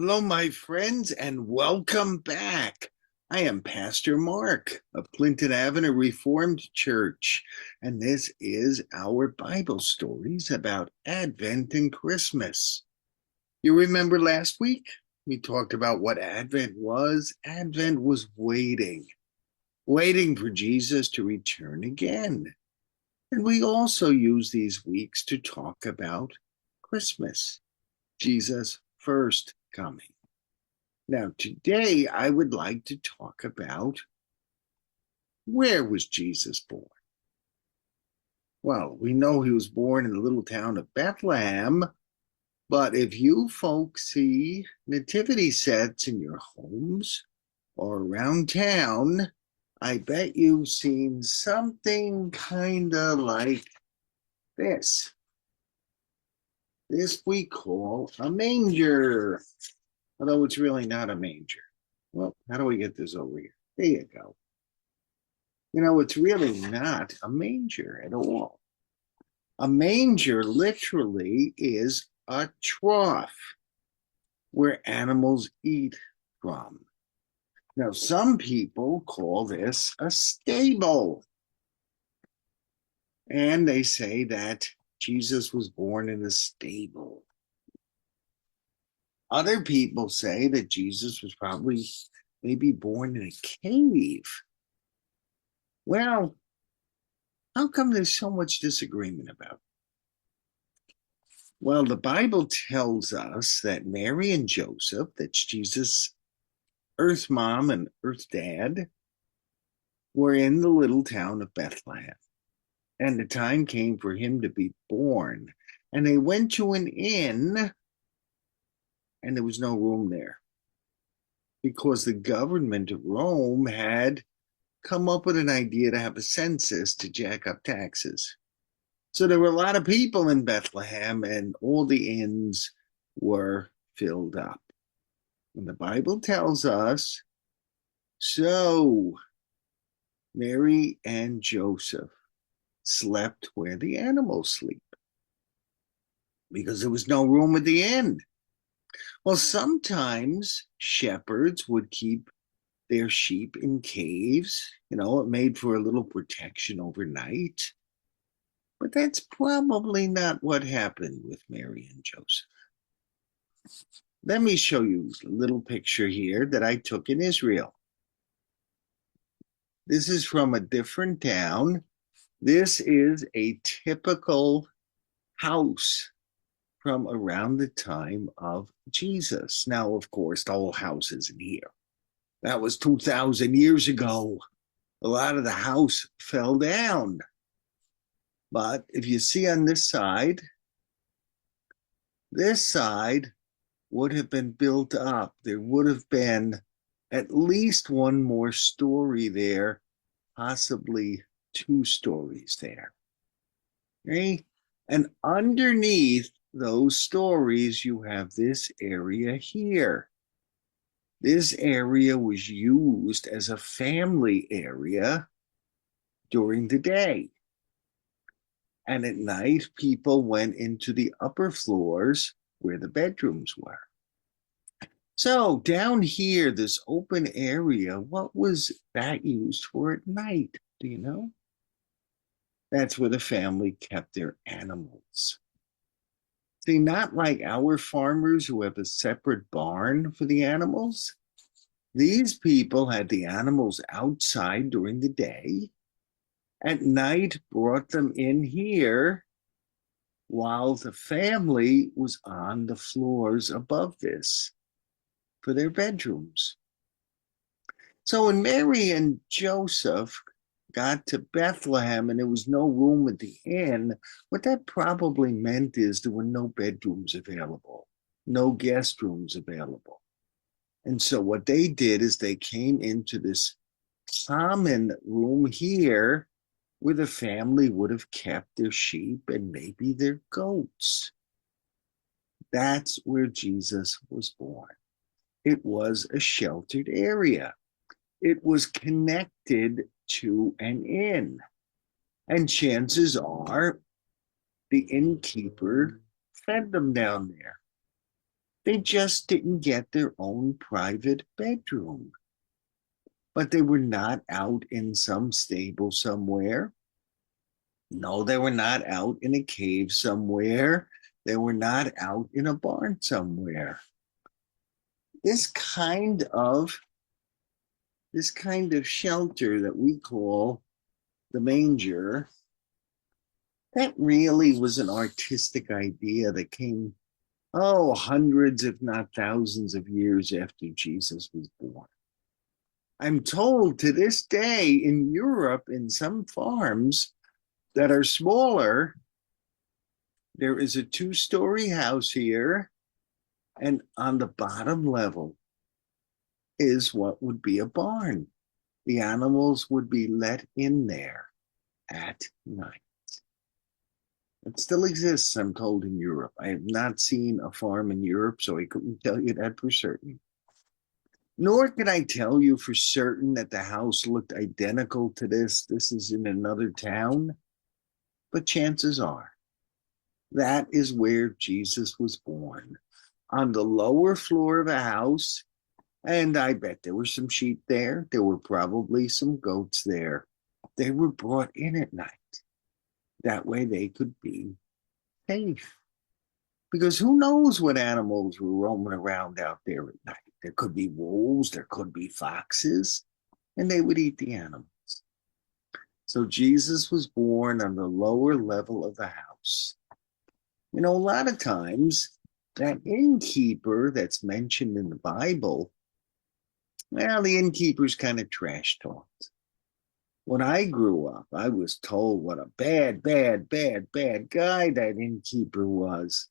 Hello, my friends, and welcome back. I am Pastor Mark of Clinton Avenue Reformed Church, and this is our Bible stories about Advent and Christmas. You remember last week? We talked about what Advent was. Advent was waiting for Jesus to return again. And we also use these weeks to talk about Christmas, Jesus' first coming. Now, today I would like to talk about where was Jesus born? Well, we know he was born in the little town of Bethlehem, but if you folks see nativity sets in your homes or around town, I bet you've seen something kind of like this. This we call a manger, although it's really not a manger. Well, how do we get this over here? There you go. It's really not a manger at all. A manger literally is a trough where animals eat from. Now, some people call this a stable, and they say that Jesus was born in a stable. Other people say that Jesus was probably maybe born in a cave. Well, how come there's so much disagreement about it? Well, the Bible tells us that Mary and Joseph, that's Jesus' earth mom and earth dad, were in the little town of Bethlehem. And the time came for him to be born. And they went to an inn, and there was no room there because the government of Rome had come up with an idea to have a census to jack up taxes. So there were a lot of people in Bethlehem, and all the inns were filled up. And the Bible tells us, so Mary and Joseph slept where the animals sleep because there was no room at the inn. Well, sometimes shepherds would keep their sheep in caves. It made for a little protection overnight. But that's probably not what happened with Mary and Joseph. Let me show you a little picture here that I took in Israel. This is from a different town. This is a typical house from around the time of Jesus. Now, of course, the whole house isn't here. That was 2,000 years ago. A lot of the house fell down. But if you see on this side would have been built up. There would have been at least one more story there, possibly two stories there. Okay? And underneath those stories, you have this area here. This area was used as a family area during the day. And at night, people went into the upper floors where the bedrooms were. So down here, this open area, what was that used for at night? Do you know? That's where the family kept their animals. See, not like our farmers who have a separate barn for the animals. These people had the animals outside during the day. At night, brought them in here while the family was on the floors above this for their bedrooms. So when Mary and Joseph got to Bethlehem and there was no room at the inn, what that probably meant is there were no bedrooms available, no guest rooms available. And so what they did is they came into this common room here where the family would have kept their sheep and maybe their goats. That's where Jesus was born. It was a sheltered area. It was connected to an inn. And chances are the innkeeper fed them down there. They just didn't get their own private bedroom. But they were not out in some stable somewhere. No, they were not out in a cave somewhere. They were not out in a barn somewhere. This kind of this kind of shelter that we call the manger, that really was an artistic idea that came, hundreds, if not thousands of years after Jesus was born. I'm told to this day in Europe, in some farms that are smaller, there is a two-story house here, and on the bottom level is what would be a barn. The animals would be let in there at night. It still exists, I'm told, in Europe. I have not seen a farm in Europe, so I couldn't tell you that for certain. Nor can I tell you for certain that the house looked identical to this. This is in another town, but chances are that is where Jesus was born, on the lower floor of a house. And I bet there were some sheep there. There were probably some goats there. They were brought in at night. That way they could be safe. Because who knows what animals were roaming around out there at night? There could be wolves, there could be foxes, and they would eat the animals. So Jesus was born on the lower level of the house. You know, a lot of times that innkeeper that's mentioned in the Bible, well, the innkeeper's kind of trash talked. When I grew up, I was told what a bad, bad, bad, bad guy that innkeeper was.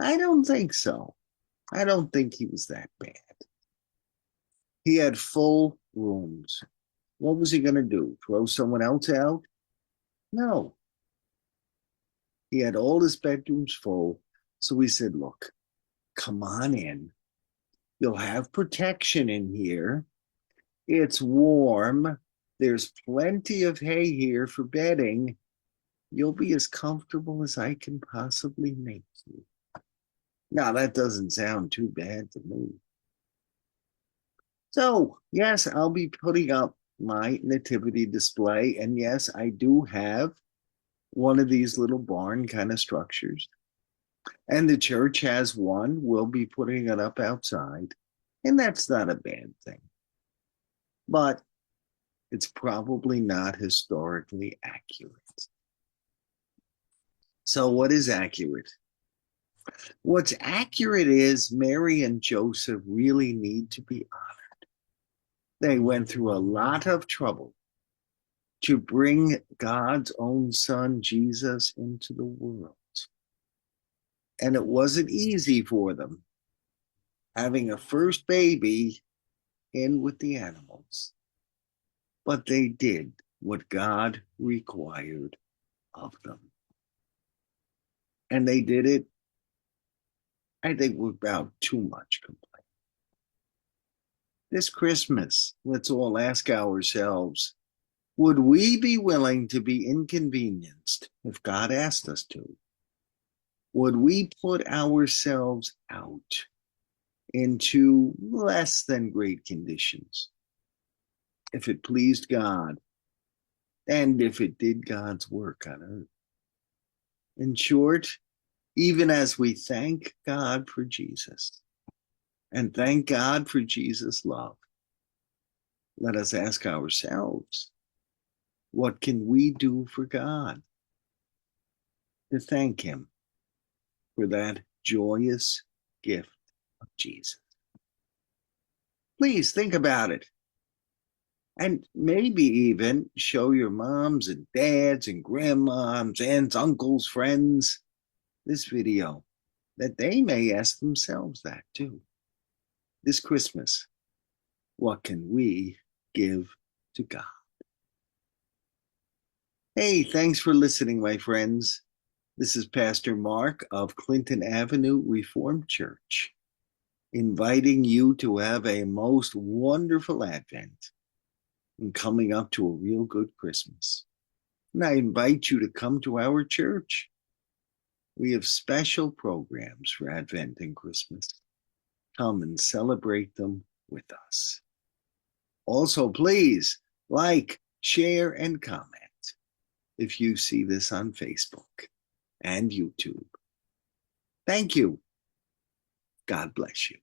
I don't think so. I don't think he was that bad. He had full rooms. What was he going to do? Throw someone else out? No. He had all his bedrooms full. So we said, look, come on in. You'll have protection in here. It's warm. There's plenty of hay here for bedding. You'll be as comfortable as I can possibly make you. Now, that doesn't sound too bad to me. So, yes, I'll be putting up my nativity display. And yes, I do have one of these little barn kind of structures. And the church has one. We'll be putting it up outside. And that's not a bad thing. But it's probably not historically accurate. So, what is accurate? What's accurate is Mary and Joseph really need to be honored. They went through a lot of trouble to bring God's own son, Jesus, into the world. And it wasn't easy for them having a first baby in with the animals. But they did what God required of them. And they did it, I think, without too much complaint. This Christmas, let's all ask ourselves, would we be willing to be inconvenienced if God asked us to? Would we put ourselves out into less than great conditions if it pleased God and if it did God's work on earth? In short, even as we thank God for Jesus and thank God for Jesus' love, let us ask ourselves, what can we do for God to thank Him for that joyous gift of Jesus? Please think about it. And maybe even show your moms and dads and grandmoms, aunts, uncles, friends this video, that they may ask themselves that too. This Christmas, what can we give to God? Hey, thanks for listening, my friends. This is Pastor Mark of Clinton Avenue Reformed Church, inviting you to have a most wonderful Advent and coming up to a real good Christmas. And I invite you to come to our church. We have special programs for Advent and Christmas. Come and celebrate them with us. Also, please like, share, and comment if you see this on Facebook and YouTube. Thank you. God bless you.